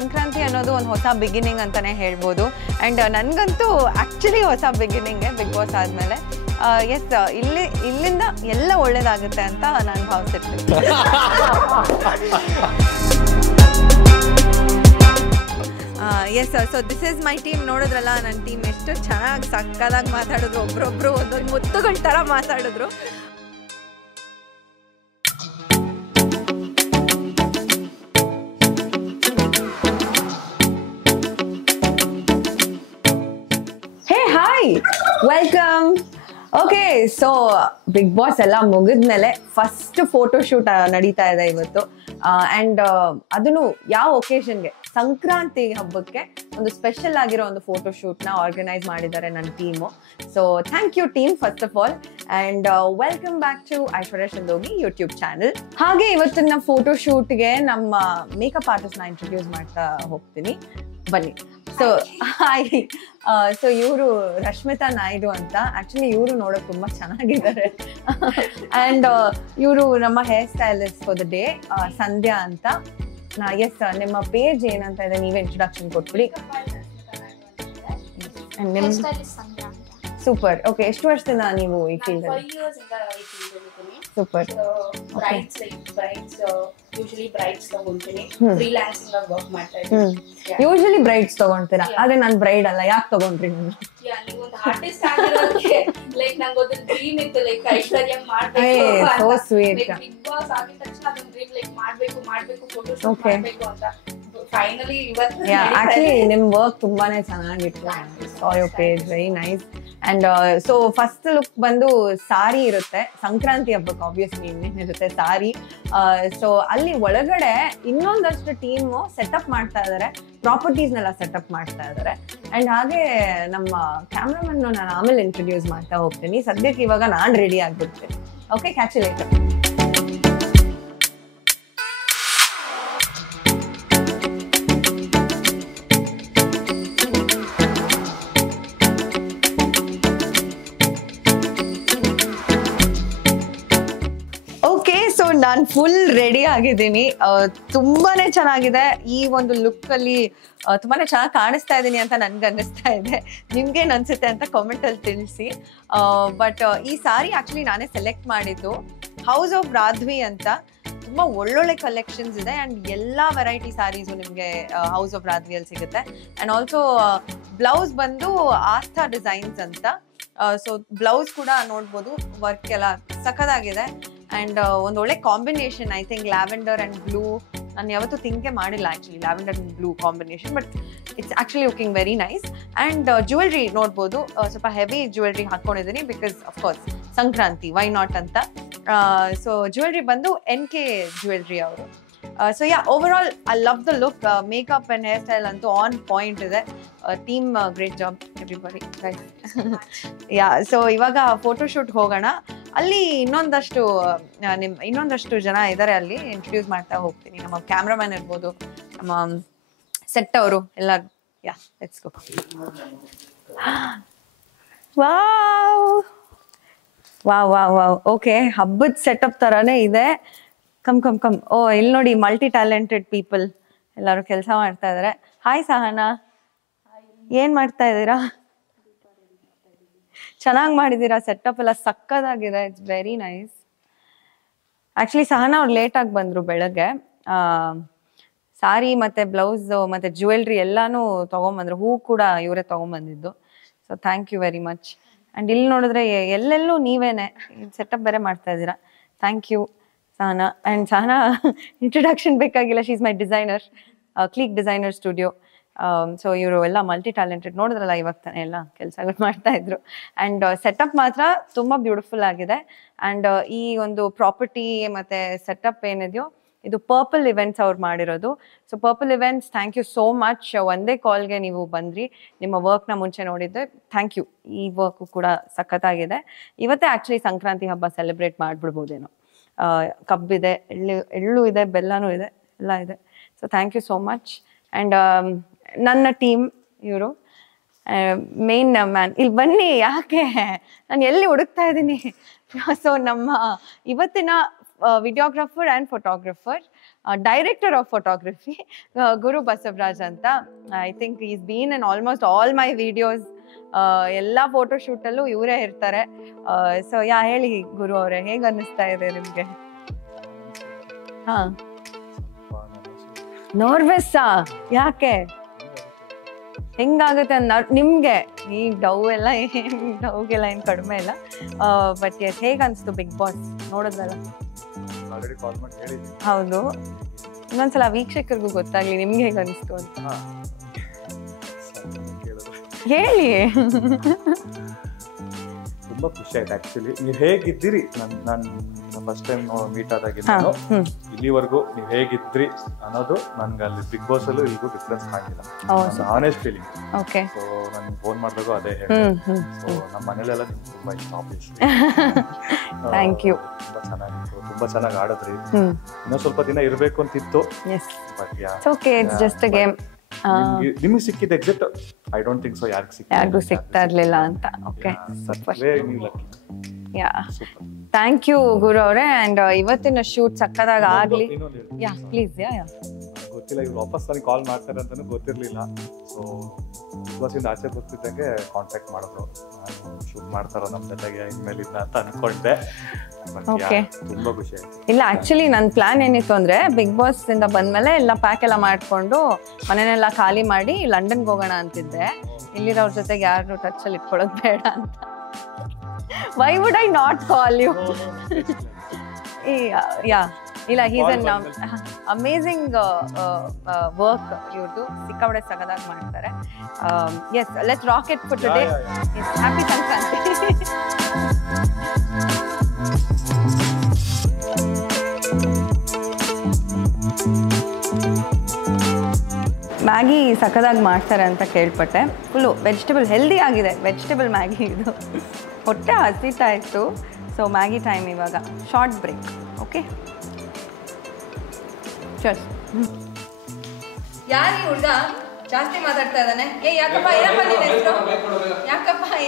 ಸಂಕ್ರಾಂತಿ ಅನ್ನೋದು ಒಂದು ಹೊಸ ಬಿಗಿನಿಂಗ್ ಅಂತಾನೆ ಹೇಳ್ಬೋದು. ಆ್ಯಂಡ್ ನನಗಂತೂ ಆ್ಯಕ್ಚುಲಿ ಹೊಸ ಬಿಗಿನಿಂಗೇ ಬಿಗ್ ಬಾಸ್ ಆದಮೇಲೆ. ಎಸ್, ಇಲ್ಲಿಂದ ಎಲ್ಲ ಒಳ್ಳೇದಾಗುತ್ತೆ ಅಂತ ನಾನು ಭಾವಿಸಿರ್ತೀನಿ. Yes, so this is my team. ನೋಡಿದ್ರಲ್ಲ ನನ್ನ ಟೀಮ್ ಎಷ್ಟು ಚೆನ್ನಾಗಿ ಸಕ್ಕದಾಗಿ ಮಾತಾಡಿದ್ರು, ಒಬ್ರೊಬ್ರು ಒಂದೊಂದು ಮುತ್ತುಗಳ ಥರ ಮಾತಾಡಿದ್ರು. Hey hi, welcome. Okay, so Bigg Boss ಎಲ್ಲ ಮುಗಿದ್ಮೇಲೆ ಫಸ್ಟ್ ಫೋಟೋಶೂಟ್ ನಡೀತಾ ಇದೆ ಇವತ್ತು. ಆ್ಯಂಡ್ ಅದನ್ನು ಯಾವ ಒಕೇಶನ್ಗೆ, ಸಂಕ್ರಾಂತಿ ಹಬ್ಬಕ್ಕೆ ಒಂದು ಸ್ಪೆಷಲ್ ಆಗಿರೋ ಒಂದು ಫೋಟೋಶೂಟ್ನ ಆರ್ಗನೈಸ್ ಮಾಡಿದ್ದಾರೆ ನನ್ನ team. So thank you team first of all, and welcome back to Aishwarya Chandogi YouTube channel. ಹಾಗೆ ಇವತ್ತಿನ ಫೋಟೋಶೂಟ್ಗೆ ನಮ್ಮ ಮೇಕಪ್ ಆರ್ಟಿಸ್ಟ್ನ ಇಂಟ್ರೊಡ್ಯೂಸ್ ಮಾಡ್ತಾ ಹೋಗ್ತೀನಿ, ಬನ್ನಿ. ಸೊ ಹಾಯ್, ಸೊ ಇವರು ರಶ್ಮಿತಾ ನಾಯ್ಡು ಅಂತ. ಆಕ್ಚುಲಿ ಇವರು ನೋಡೋಕೆ ತುಂಬಾ ಚೆನ್ನಾಗಿದ್ದಾರೆ. ಆ್ಯಂಡ್ ಇವರು ನಮ್ಮ hair stylist for the day, Sandhya ಅಂತ. ಎಸ್, ನಿಮ್ಮ ಪೇಜ್ ಏನಂತ ಇದೆ, ನೀವೇ ಇಂಟ್ರೊಡಕ್ಷನ್ ಕೊಟ್ಬಿಡಿ. ಸೂಪರ್. ಓಕೆ, ಎಷ್ಟು ವರ್ಷದಿಂದ ನೀವು ಈ ಫೀಲ್ಡ್ ಅಲ್ಲಿ? ಸೂಪರ್. ಯೂಶಲಿ ಬ್ರೈಡ್ಸ್ ತಗೊಂತೀರಾ, ಆದ್ರೆ ನಾನು ಬ್ರೈಡ್ ಅಲ್ಲ. ಯಾಕೆ ತಗೊಂಡ್ರಿ ನೀವು? So sweet. ಆಕ್ಚುಲಿ ನಿಮ್ ವರ್ಕ್ ತುಂಬಾನೇ ಚೆನ್ನಾಗಿತ್ತು. saw your page, very nice. And so first look ಬಂದು ಸಾರಿ ಇರುತ್ತೆ, ಸಂಕ್ರಾಂತಿ ಹಬ್ಬಕ್ಕೆ ಆಬ್ವಿಯಸ್ಲಿ ಇನ್ನೇನಿರುತ್ತೆ ಸಾರಿ. ಸೊ ಅಲ್ಲಿ ಒಳಗಡೆ ಇನ್ನೊಂದಷ್ಟು ಟೀಮು ಸೆಟಪ್ ಮಾಡ್ತಾ ಇದ್ದಾರೆ, ಪ್ರಾಪರ್ಟೀಸ್ನೆಲ್ಲ ಸೆಟಪ್ ಮಾಡ್ತಾ ಇದ್ದಾರೆ. ಅಂಡ್ ಹಾಗೆ ನಮ್ಮ ಕ್ಯಾಮ್ರಾಮನ್ ನಾನು ಆಮೇಲೆ ಇಂಟ್ರೊಡ್ಯೂಸ್ ಮಾಡ್ತಾ ಹೋಗ್ತೀನಿ. ಸದ್ಯಕ್ಕೆ ಇವಾಗ ನಾನು ರೆಡಿ ಆಗ್ಬಿಡ್ತೀನಿ. Okay, catch you later. ನಾನು ಫುಲ್ ರೆಡಿ ಆಗಿದ್ದೀನಿ, ತುಂಬಾನೇ ಚೆನ್ನಾಗಿದೆ. ಈ ಒಂದು ಲುಕ್ ಅಲ್ಲಿ ತುಂಬಾನೇ ಚೆನ್ನಾಗಿ ಕಾಣಿಸ್ತಾ ಇದ್ದೀನಿ ಅಂತ ನನ್ಗೆ ಅನ್ನಿಸ್ತಾ ಇದೆ. ನಿಮ್ಗೇನು ಅನ್ಸುತ್ತೆ ಅಂತ ಕಾಮೆಂಟ್ ಅಲ್ಲಿ ತಿಳಿಸಿ. ಬಟ್ ಈ ಸಾರಿ ಆಕ್ಚುಲಿ ನಾನೇ ಸೆಲೆಕ್ಟ್ ಮಾಡಿದ್ದು, ಹೌಸ್ ಆಫ್ ರಾಧ್ವಿ ಅಂತ. ತುಂಬಾ ಒಳ್ಳೊಳ್ಳೆ ಕಲೆಕ್ಷನ್ಸ್ ಇದೆ ಅಂಡ್ ಎಲ್ಲಾ ವೆರೈಟಿ ಸಾರೀಸು ನಿಮಗೆ ಹೌಸ್ ಆಫ್ ರಾಧ್ವಿಯಲ್ಲಿ ಸಿಗುತ್ತೆ. ಅಂಡ್ ಆಲ್ಸೋ ಬ್ಲೌಸ್ ಬಂದು ಆಸ್ಥಾ ಡಿಸೈನ್ಸ್ ಅಂತ. ಸೊ ಬ್ಲೌಸ್ ಕೂಡ ನೋಡ್ಬೋದು, ವರ್ಕ್ ಎಲ್ಲ ಸಖತ್ತಾಗಿದೆ. ಅಂಡ್ ಒಂದು ಒಳ್ಳೆ combination, I think lavender and blue. ನಾನು ಯಾವತ್ತೂ ಥಿಂಕೇ ಮಾಡಿಲ್ಲ actually lavender and blue combination, but it's actually looking very nice. And jewellery ನೋಡ್ಬೋದು, ಸ್ವಲ್ಪ ಹೆವಿ ಜ್ಯುವೆಲ್ರಿ ಹಾಕೊಂಡಿದ್ದೀನಿ because of course Sankranti, why not ಅಂತ. ಸೊ ಜ್ಯುವೆಲ್ರಿ ಬಂದು NK ಜ್ಯುವೆಲ್ರಿ ಅವರು. So yeah, over all I love the look. Makeup and hair style ಅಂತೂ on point ಇದೆ. Team great job everybody, right? Ya, so ಇವಾಗ photoshoot ಹೋಗೋಣ. ಅಲ್ಲಿ ಇನ್ನೊಂದಷ್ಟು ಜನ ಇದ್ದಾರೆ, ಅಲ್ಲಿ ಇಂಟ್ರೊಡ್ಯೂಸ್ ಮಾಡ್ತಾ ಹೋಗ್ತೀನಿ. ನಮ್ಮ ಕ್ಯಾಮ್ರಾಮನ್ ಇರ್ಬೋದು, ನಮ್ಮ ಸೆಟ್ ಅವರು ಎಲ್ಲರೂ. Ya, let's go. Wow wow wow wow. Okay, ಹಬ್ಬದ ಸೆಟಪ್ ತರಾನೇ ಇದೆ. ಕಮ್. ಓ, ಇಲ್ಲಿ ನೋಡಿ, ಮಲ್ಟಿ ಟ್ಯಾಲೆಂಟೆಡ್ ಪೀಪಲ್ ಎಲ್ಲರೂ ಕೆಲಸ ಮಾಡ್ತಾ ಇದ್ದಾರೆ. ಹಾಯ್ ಸಹನಾ, ಏನ್ ಮಾಡ್ತಾ ಇದ್ದೀರಾ? ಚೆನ್ನಾಗಿ ಮಾಡಿದ್ದೀರಾ, ಸೆಟಪ್ ಎಲ್ಲ ಸಕ್ಕದಾಗಿದೆ. It's very nice. Actually Sahana ಅವ್ರು ಲೇಟಾಗಿ ಬಂದ್ರು ಬೆಳಗ್ಗೆ. ಸಾರಿ ಮತ್ತೆ ಬ್ಲೌಸ್ ಮತ್ತೆ ಜ್ಯುವೆಲ್ರಿ ಎಲ್ಲಾನು ತಗೊಂಬಂದ್ರು. ಹೂ ಕೂಡ ಇವರೇ ತಗೊಂಬಂದಿದ್ದು. So thank you very much. And ಇಲ್ಲಿ ನೋಡಿದ್ರೆ ಎಲ್ಲೆಲ್ಲೂ ನೀವೇನೆ ಸೆಟಪ್ ಬೇರೆ ಮಾಡ್ತಾ ಇದ್ದೀರಾ. Thank you Sahana. And Sahana introduction ಬೇಕಾಗಿಲ್ಲ, she is my designer, click designer studio. So ಇವರು ಎಲ್ಲ ಮಲ್ಟಿ ಟ್ಯಾಲೆಂಟೆಡ್, ನೋಡಿದ್ರಲ್ಲ ಇವಾಗ ತಾನೇ ಎಲ್ಲ ಕೆಲಸಗಳು ಮಾಡ್ತಾ ಇದ್ರು. ಆ್ಯಂಡ್ ಸೆಟಪ್ ಮಾತ್ರ ತುಂಬ ಬ್ಯೂಟಿಫುಲ್ ಆಗಿದೆ. ಆ್ಯಂಡ್ ಈ ಒಂದು ಪ್ರಾಪರ್ಟಿ ಮತ್ತು ಸೆಟಪ್ ಏನಿದೆಯೋ ಇದು ಪರ್ಪಲ್ ಇವೆಂಟ್ಸ್ ಅವ್ರು ಮಾಡಿರೋದು. So purple events, thank you so much. ಒಂದೇ ಕಾಲ್ಗೆ ನೀವು ಬಂದ್ರಿ, ನಿಮ್ಮ ವರ್ಕ್ನ ಮುಂಚೆ ನೋಡಿದ್ದೆ, ಥ್ಯಾಂಕ್ ಯು. ಈ ವರ್ಕು ಕೂಡ ಸಖತ್ತಾಗಿದೆ. ಇವತ್ತೇ ಆ್ಯಕ್ಚುಲಿ ಸಂಕ್ರಾಂತಿ ಹಬ್ಬ ಸೆಲೆಬ್ರೇಟ್ ಮಾಡಿಬಿಡ್ಬೋದೇನೋ. ಕಬ್ಬಿದೆ, ಎಳ್ಳು ಇದೆ, ಬೆಲ್ಲನೂ ಇದೆ, ಎಲ್ಲ ಇದೆ. So thank you so much. And ನನ್ನ ಟೀಮ್ ಇವರು ಮೇನ್ ಮ್ಯಾನ್. ಇಲ್ಲಿ ಬನ್ನಿ, ಯಾಕೆ ನಾನು ಎಲ್ಲಿ ಹುಡುಕ್ತಾ ಇದ್ದೀನಿ. ಸೊ ನಮ್ಮ ಇವತ್ತಿನ videographer and photographer, director of photography, Guru Basavaraj ಅಂತ. I think is been in almost all my videos. ಎಲ್ಲ ಫೋಟೋಶೂಟಲ್ಲೂ ಇವರೇ ಇರ್ತಾರೆ. ಸೊ ಹೇಳಿ ಗುರು ಅವರೇ, ಹೇಗೆ ಅನ್ನಿಸ್ತಾ ಇದೆ ನಿಮಗೆ? ಹಾಂ, ನರ್ವಸ್ಸಾ? ಯಾಕೆ, ಹೆಂಗಾಗುತ್ತೆ ನಿಮ್ಗೆ? ಈ ಡವ್ಗೆಲ್ಲ ಏನು ಕಡಿಮೆ ಇಲ್ಲ. ಬಟ್ ಹೇಗೆ ಅನಿಸ್ತು ಬಿಗ್ ಬಾಸ್ ನೋಡೋದಲ್ಲ? ಹೌದು, ಇನ್ನೊಂದ್ಸಲ ವೀಕ್ಷಕರಿಗೂ ಗೊತ್ತಾಗ್ಲಿ ನಿಮ್ಗೆ ಹೇಗೆ ಅನಿಸ್ತು ಅಂತ ಹೇಳಿ. ತುಂಬಾ ಖುಷಿ ಆಯ್ತು ಆಕ್ಚುಲಿ. ನೀವು ಹೇಗಿದ್ದೀರಿ, ನಾನು ಫಸ್ಟ್ ಟೈಮ್ ಮೀಟ್ ಆದಾಗಿಂದ ಇಲ್ಲಿವರೆಗೂ ನೀವು ಹೇಗಿದ್ರಿ ಅನ್ನೋದು ನನ್ಗೆ ಅಲ್ಲಿ ಬಿಗ್ ಬಾಸ್ ಅಲ್ಲೂ ಈಗೂ ಡಿಫ್ರೆನ್ಸ್ ಆಗಿಲ್ಲ. Honest feeling. ಸೊ ನನ್ಗೆ ಫೋನ್ ಮಾಡಿದಾಗೂ ಅದೇ ಹೇಳಿ. ಸೊ ನಮ್ಮ ಮನೇಲೆಲ್ಲ ನಿಮ್ಗೆ ತುಂಬಾ ಇಷ್ಟ ಆಬ್ವಿಯಸ್ಲಿ. Thank you. ತುಂಬಾ ಚೆನ್ನಾಗಿತ್ತು, ತುಂಬಾ ಚೆನ್ನಾಗಿ ಆಡಿದ್ರಿ. ಇನ್ನೂ ಸ್ವಲ್ಪ ದಿನ ಇರಬೇಕು ಅಂತಿತ್ತು, ಬಟ್ ಜಸ್ಟ್ ಅ ಗೇಮ್. ನಿಮಗೆ ಸಿಕ್ಕಿದ exit I don't think so ಯಾರಿಗೂ ಸಿಗ್ತಾ ಇರ್ಲಿಲ್ಲ ಅಂತ. ಓಕೆ, ಥ್ಯಾಂಕ್ ಯು ಗುರು ಅವರೇ. ಅಂಡ್ ಇವತ್ತಿನ ಶೂಟ್ ಸಕ್ಕದಾಗ ಆಗ್ಲಿ. ಪ್ಲೀಸ್. ಗೊತ್ತಿಲ್ಲ, ಇವ್ರು ವಾಪಸ್ ನನಗೆ ಕಾಲ್ ಮಾಡ್ತಾರೆ ಅಂತಾನು ಗೊತ್ತಿರ್ಲಿಲ್ಲ. ಸೊ ಬಸ್ಸಿಂದ ಆಚೆ ಬರ್ತಿದ್ದಂಗೆ ಕಾಂಟ್ಯಾಕ್ಟ್ ಮಾಡಿದ್ರು, ಶೂಟ್ ಮಾಡ್ತಾರೋ ನಮ್ಮ ಜೊತೆಗೆ ಇನ್ಮೇಲೆ ಇದ್ನ ಅಂತ ಅನ್ಕೊಂಡೆ. ತುಂಬಾ ಖುಷಿ ಆಯ್ತು. ಇಲ್ಲ, ಆಕ್ಚುಲಿ ನನ್ನ ಪ್ಲಾನ್ ಏನಿತ್ತು ಅಂದ್ರೆ ಬಿಗ್ ಬಾಸ್ ಇಂದ ಬಂದ್ಮೇಲೆ ಎಲ್ಲ ಪ್ಯಾಕ್ ಎಲ್ಲ ಮಾಡ್ಕೊಂಡು ಮನೆನೆಲ್ಲ ಖಾಲಿ ಮಾಡಿ ಲಂಡನ್ಗೆ ಹೋಗೋಣ ಅಂತಿದ್ದೆ. ಇಲ್ಲಿರೋರ ಜೊತೆಗೆ ಯಾರು ಟಚ್ ಅಲ್ಲಿ ಇಟ್ಕೊಳ್ಳೋದು ಬೇಡ ಅಂತ. Why would I not call you? ಇಲ್ಲ, ಹೀಸ್ ಅನ್ ಅಮೇಝಿಂಗ್ ವರ್ಕ್. ಇವ್ರದ್ದು ಸಿಕ್ಕಾಪಟ್ಟೆ ಸಗದಾಗಿ ಮಾಡ್ತಾರೆ. Yes, let's rock it for today. Happy Sankranti. Maggi ಸಕ್ಕದಾಗಿ ಮಾಡ್ತಾರೆ ಅಂತ ಕೇಳ್ಪಟ್ಟೆ. ಫುಲ್ಲು ವೆಜಿಟೇಬಲ್, ಹೆಲ್ದಿ ಆಗಿದೆ ವೆಜಿಟೇಬಲ್ ಮ್ಯಾಗಿ ಇದು. ಹೊಟ್ಟೆ ಹಸಿತಾ ಇತ್ತು. ಸೊ ಮ್ಯಾಗಿ ಟೈಮ್ ಇವಾಗ. Short break. Okay, cheers. ಯಾರು ಹುಡುಗ ಜಾಸ್ತಿ ಮಾತಾಡ್ತಾ ಇದ್ದಾನೆ? ಯಾಕಪ್ಪ, ಏನಪ್ಪ ನಿನ್ನ ಹೆಸರು?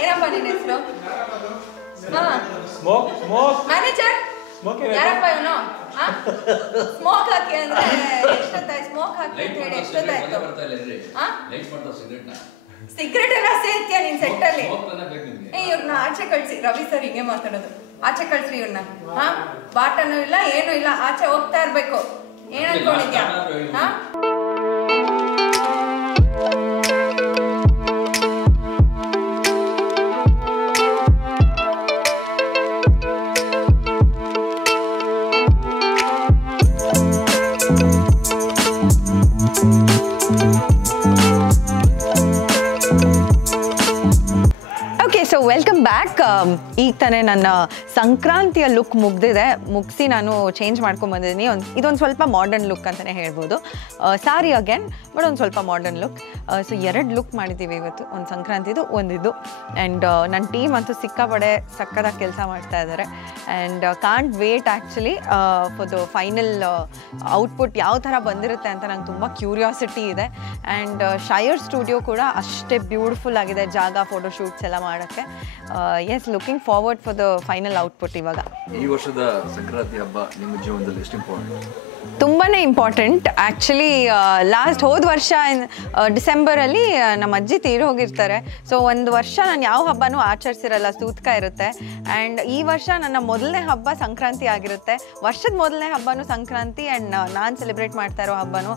ಏನಪ್ಪ ನಿನ್ನ ಹೆಸರು? ಮ್ಯಾನೇಜರ್ ಯಾರಪ್ಪ ಇವನು? ಸ್ಮೋಕ್ ಹಾಕಿ ಅಂದ್ರೆ ಎಷ್ಟೊತ್ತಾಯ್ತು? ಸ್ಮೋಕ್ ಹಾಕಿ ಅಂತ ಹೇಳಿ ಎಷ್ಟೊತ್ತಾಯ್ತು? ಸಿಗರೇಟ್ ಎಲ್ಲ ಸೇರ್ತೀಯ ನಿನ್ ಸೆಟ್ಟಲ್ಲಿ? ಇವ್ರನ್ನ ಆಚೆ ಕಳ್ಸಿ. ರವಿ ಸರ್ ಹಿಂಗೆ ಮಾತಾಡೋದು. ಆಚೆ ಕಳ್ಸಿ ಇವ್ರನ್ನ. ಬಾಟನೂ ಇಲ್ಲ, ಏನೂ ಇಲ್ಲ, ಆಚೆ ಹೋಗ್ತಾ ಇರ್ಬೇಕು. ಏನ್ ಅನ್ಕೊಂಡಿದ್ಯಾ? So welcome back. ಈಗ ತಾನೇ ನನ್ನ ಸಂಕ್ರಾಂತಿಯ ಲುಕ್ ಮುಗಿಸಿ ನಾನು ಚೇಂಜ್ ಮಾಡ್ಕೊಂಡ್ಬಂದಿದ್ದೀನಿ. ಇದೊಂದು ಸ್ವಲ್ಪ ಮಾಡರ್ನ್ ಲುಕ್ ಅಂತಲೇ ಹೇಳ್ಬೋದು. ಸಾರಿ ಅಗೇನ್, ಬಟ್ ಒಂದು ಸ್ವಲ್ಪ ಮಾಡರ್ನ್ ಲುಕ್. ಸೊ 2 ಲುಕ್ ಮಾಡಿದ್ದೀವಿ ಇವತ್ತು, ಒಂದು ಸಂಕ್ರಾಂತಿದು, ಒಂದಿದ್ದು. ಆ್ಯಂಡ್ ನನ್ನ ಟೀಮ್ ಅಂತೂ ಸಿಕ್ಕಾಪಡೆ ಸಕ್ಕದಾಗಿ ಕೆಲಸ ಮಾಡ್ತಾ ಇದ್ದಾರೆ. And can't wait actually for the final output ಯಾವ ಥರ ಬಂದಿರುತ್ತೆ ಅಂತ ನಂಗೆ ತುಂಬ ಕ್ಯೂರಿಯಾಸಿಟಿ ಇದೆ. ಆ್ಯಂಡ್ ಶೈರ್ ಸ್ಟುಡಿಯೋ ಕೂಡ ಅಷ್ಟೇ ಬ್ಯೂಟಿಫುಲ್ ಆಗಿದೆ ಜಾಗ, ಫೋಟೋಶೂಟ್ಸ್ ಎಲ್ಲ ಮಾಡೋಕ್ಕೆ. Yes, looking forward for the final output. ಇವಾಗ ಈ ವರ್ಷದ ಸಂಕ್ರಾಂತಿ ಹಬ್ಬ ನಿಮ್ಮ ಜೀವನದಲ್ಲಿ ಎಷ್ಟು ಇಂಪಾರ್ಟೆಂಟ್? ತುಂಬಾ ಇಂಪಾರ್ಟೆಂಟ್ ಆ್ಯಕ್ಚುಲಿ. ಹೋದ ವರ್ಷ ಡಿಸೆಂಬರಲ್ಲಿ ನಮ್ಮ ಅಜ್ಜಿ ತೀರಿ ಹೋಗಿರ್ತಾರೆ. ಸೊ ಒಂದು ವರ್ಷ ನಾನು ಯಾವ ಹಬ್ಬನೂ ಆಚರಿಸಿರಲ್ಲ, ಸೂತಕ ಇರುತ್ತೆ. ಆ್ಯಂಡ್ ಈ ವರ್ಷ ನನ್ನ ಮೊದಲನೇ ಹಬ್ಬ ಸಂಕ್ರಾಂತಿ ಆಗಿರುತ್ತೆ. ವರ್ಷದ ಮೊದಲನೇ ಹಬ್ಬನೂ ಸಂಕ್ರಾಂತಿ. ಆ್ಯಂಡ್ ನಾನು ಸೆಲೆಬ್ರೇಟ್ ಮಾಡ್ತಾ ಇರೋ ಹಬ್ಬನೂ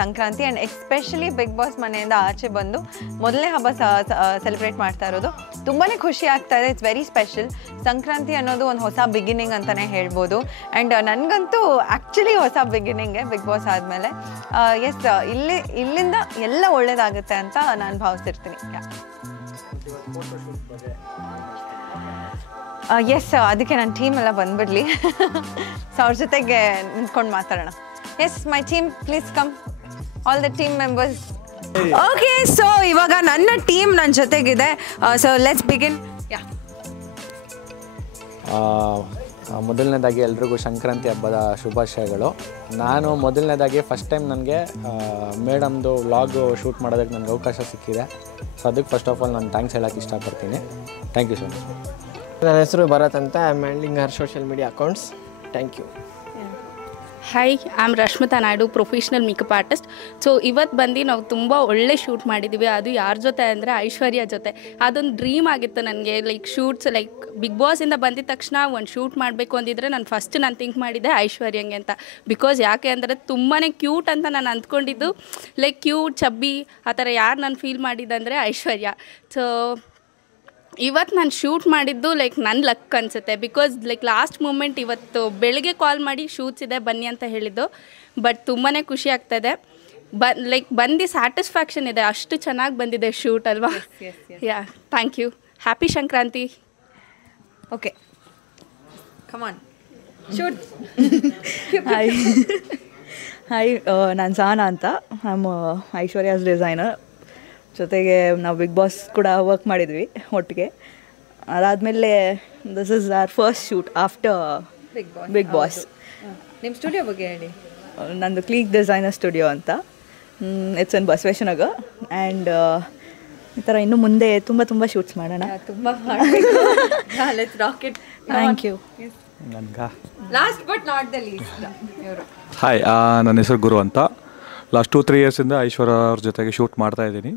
Sankranti. And especially Bigg Boss ಮನೆಯಿಂದ ಆಚೆ ಬಂದು ಮೊದಲನೇ ಹಬ್ಬ ಸೆಲೆಬ್ರೇಟ್ ಮಾಡ್ತಾ ಇರೋದು ತುಂಬಾ ಖುಷಿ ಆಗ್ತಾ ಇದೆ. It's very special. ಸಂಕ್ರಾಂತಿ ಅನ್ನೋದು ಒಂದು ಹೊಸ ಬಿಗಿನಿಂಗ್ ಅಂತಲೇ ಹೇಳ್ಬೋದು. ಆ್ಯಂಡ್ ನನಗಂತೂ ಆ್ಯಕ್ಚುಲಿ ಹೊಸ ಬಿಗಿನಿಂಗೇ ಬಿಗ್ ಬಾಸ್ ಆದಮೇಲೆ. ಎಸ್, ಇಲ್ಲಿಂದ ಎಲ್ಲ ಒಳ್ಳೇದಾಗುತ್ತೆ ಅಂತ ನಾನು ಭಾವಿಸ್ತಿರ್ತೀನಿ. ಎಸ್, ಅದಕ್ಕೆ ನನ್ನ ಟೀಮ್ ಎಲ್ಲ ಬಂದ್ಬಿಡ್ಲಿ. ಸೊ ಅವ್ರ ಜೊತೆಗೆ ನಿಂತ್ಕೊಂಡು ಮಾತಾಡೋಣ. Yes, my team please come, all the team members. Okay, so ಇವಾಗ ನನ್ನ ಟೀಮ್ ನನ್ನ ಜೊತೆಗಿದೆ. So let's begin. ಮೊದಲನೇದಾಗಿ ಎಲ್ರಿಗೂ ಸಂಕ್ರಾಂತಿ ಹಬ್ಬದ ಶುಭಾಶಯಗಳು. ನಾನು ಮೊದಲನೇದಾಗಿ ಫಸ್ಟ್ ಟೈಮ್ ನನಗೆ ಮೇಡಮ್ದು ವ್ಲಾಗು ಶೂಟ್ ಮಾಡೋದಕ್ಕೆ ನನಗೆ ಅವಕಾಶ ಸಿಕ್ಕಿದೆ. ಸೊ ಅದಕ್ಕೆ ಫಸ್ಟ್ ಆಫ್ ಆಲ್ ನಾನು ಥ್ಯಾಂಕ್ಸ್ ಹೇಳೋಕ್ಕೆ ಇಷ್ಟಪಡ್ತೀನಿ. Thank you so much. ನನ್ನ ಹೆಸರು ಭರತ್ ಅಂತ. I am handling our social media accounts. Thank you. Hi I am Rashmita Naidu, professional makeup artist. So ಇವತ್ತು ಬಂದು ನಾವು ತುಂಬ ಒಳ್ಳೆ ಶೂಟ್ ಮಾಡಿದ್ದೀವಿ. ಅದು ಯಾರ ಜೊತೆ ಅಂದರೆ ಐಶ್ವರ್ಯ ಜೊತೆ. ಅದೊಂದು ಡ್ರೀಮ್ ಆಗಿತ್ತು ನನಗೆ. ಲೈಕ್ ಶೂಟ್ಸ್, ಲೈಕ್ ಬಿಗ್ ಬಾಸಿಂದ ಬಂದಿದ ತಕ್ಷಣ ಒಂದು ಶೂಟ್ ಮಾಡಬೇಕು ಅಂದಿದ್ರೆ ನಾನು ಥಿಂಕ್ ಮಾಡಿದ್ದೆ ಐಶ್ವರ್ಯಂಗೆ ಅಂತ. ಬಿಕಾಸ್ ಯಾಕೆ ಅಂದರೆ ತುಂಬಾ ಕ್ಯೂಟ್ ಅಂತ ನಾನು ಅಂದ್ಕೊಂಡಿದ್ದು. ಲೈಕ್ ಕ್ಯೂಟ್, ಚಬ್ಬಿ ಆ ಥರ ಯಾರು ನಾನು ಫೀಲ್ ಮಾಡಿದ್ದಂದರೆ ಐಶ್ವರ್ಯ. ಸೊ ಇವತ್ತು ನಾನು ಶೂಟ್ ಮಾಡಿದ್ದು ಲೈಕ್ ನನ್ನ ಲಕ್ ಅನಿಸುತ್ತೆ. ಬಿಕಾಸ್ ಲೈಕ್ ಲಾಸ್ಟ್ ಮೂಮೆಂಟ್ ಇವತ್ತು ಬೆಳಗ್ಗೆ ಕಾಲ್ ಮಾಡಿ ಶೂಟ್ಸ್ ಇದೆ ಬನ್ನಿ ಅಂತ ಹೇಳಿದ್ದು. ಬಟ್ ತುಂಬಾ ಖುಷಿ ಆಗ್ತಾಯಿದೆ. ಲೈಕ್ ಬಂದು ಸ್ಯಾಟಿಸ್ಫ್ಯಾಕ್ಷನ್ ಇದೆ, ಅಷ್ಟು ಚೆನ್ನಾಗಿ ಬಂದಿದೆ ಶೂಟ್ ಅಲ್ವಾ. Yeah, thank you. Happy Sankranti. Okay, come on shoot. Hi, ನಾನು ಸಹನಾ ಅಂತ. I am Aishwarya's designer. ಜೊತೆಗೆ ನಾವು ಬಿಗ್ ಬಾಸ್ ಕೂಡ ವರ್ಕ್ ಮಾಡಿದ್ವಿ ಒಟ್ಟಿಗೆ. ಅದಾದಮೇಲೆ this is our first shoot after big boss. ನಿಮ್ಮ ಸ್ಟುಡಿಯೋ ಬಗ್ಗೆ ಹೇಳಿ. ನಂದು ಕ್ಲೀಕ್ ಡಿಸೈನರ್ ಸ್ಟುಡಿಯೋ ಅಂತ. It's in Basaveshwaranagar. ಆ್ಯಂಡ್ ಈ ಥರ ಇನ್ನು ಮುಂದೆ ತುಂಬ ಶೂಟ್ಸ್ ಮಾಡೋಣ. ತುಂಬ let's rock it. Thank you. Last but not the least ಇವರು. ಹಾಯ್, ನನ್ನ ಹೆಸರು ಗುರು ಅಂತ. ಲಾಸ್ಟ್ 2-3 ಇಯರ್ಸಿಂದ ಐಶ್ವರ್ಯ ಅವ್ರ ಜೊತೆಗೆ ಶೂಟ್ ಮಾಡ್ತಾ ಇದ್ದೀನಿ.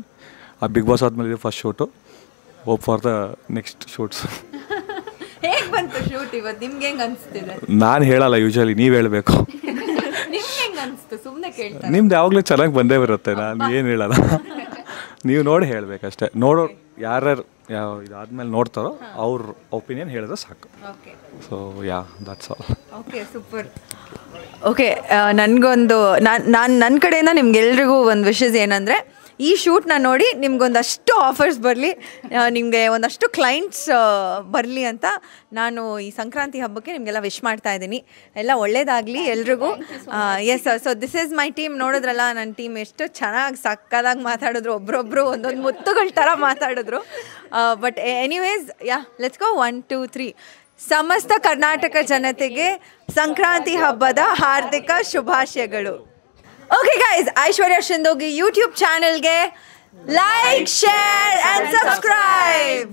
ಆ ಬಿಗ್ ಬಾಸ್ ಆದಮೇಲೆ ಇದು first shoot. Hope for the next shoots. ಹೇಗೆ ಬಂತು ಶೂಟ್ ಇವತ್ತು? ನಿಮ್ಗೆ ಹೆಂಗೆ ಅನಿಸ್ತಿದೆ? ನಾನು ಹೇಳಲ್ಲ, ಯೂಶಲಿ ನೀವು ಹೇಳಬೇಕು. ನಿಮ್ಗೆ ಹೆಂಗೆ ಅನಿಸ್ತು? ಸುಮ್ಮನೆ ಕೇಳ್ತಾರೆ. ನಿಮ್ದು ಯಾವಾಗಲೂ ಚೆನ್ನಾಗಿ ಬಂದೇ ಬರುತ್ತೆ, ನಾನು ಏನು ಹೇಳಲ್ಲ. ನೀವು ನೋಡಿ ಹೇಳಬೇಕಷ್ಟೇ. ನೋಡೋ ಯಾರ್ಯಾರು ಇದಾದ್ಮೇಲೆ ನೋಡ್ತಾರೋ ಅವ್ರ ಒಪಿನಿಯನ್ ಹೇಳಿದ್ರೆ ಸಾಕು. So yeah, that's all. Okay, super. Okay, ನನಗೊಂದು ನನ್ನ ಕಡೆಯಿಂದ ನಿಮ್ಗೆಲ್ರಿಗೂ ಒಂದು ವಿಷಸ್ ಏನಂದರೆ, ಈ ಶೂಟ್ನ ನೋಡಿ ನಿಮ್ಗೊಂದಷ್ಟು ಆಫರ್ಸ್ ಬರಲಿ, ನಿಮಗೆ ಒಂದಷ್ಟು ಕ್ಲೈಂಟ್ಸ್ ಬರಲಿ ಅಂತ ನಾನು ಈ ಸಂಕ್ರಾಂತಿ ಹಬ್ಬಕ್ಕೆ ನಿಮಗೆಲ್ಲ ವಿಶ್ ಮಾಡ್ತಾ ಇದ್ದೀನಿ. ಎಲ್ಲ ಒಳ್ಳೇದಾಗಲಿ ಎಲ್ರಿಗೂ. Yes, so this is my team. ನೋಡಿದ್ರಲ್ಲ ನನ್ನ ಟೀಮ್ ಎಷ್ಟು ಚೆನ್ನಾಗಿ ಸಕ್ಕದಾಗಿ ಮಾತಾಡಿದ್ರು. ಒಬ್ರೊಬ್ರು ಒಂದೊಂದು ಮುತ್ತುಗಳ ಥರ ಮಾತಾಡಿದ್ರು. ಬಟ್ ಎನಿವೇಸ್, ಯಾ, ಲೆಟ್ಸ್ ಗೋ. 1 2 3. ಸಮಸ್ತ ಕರ್ನಾಟಕ ಜನತೆಗೆ ಸಂಕ್ರಾಂತಿ ಹಬ್ಬದ ಹಾರ್ದಿಕ ಶುಭಾಶಯಗಳು. ಓಕೆ ಗೈಸ್, ಐಶ್ವರ್ಯ ಶಿಂದೋಗಿ ಯೂಟ್ಯೂಬ್ ಚಾನೆಲ್ಗೆ ಲೈಕ್, ಶೇರ್ ಆ್ಯಂಡ್ ಸಬ್ಸ್ಕ್ರೈಬ್.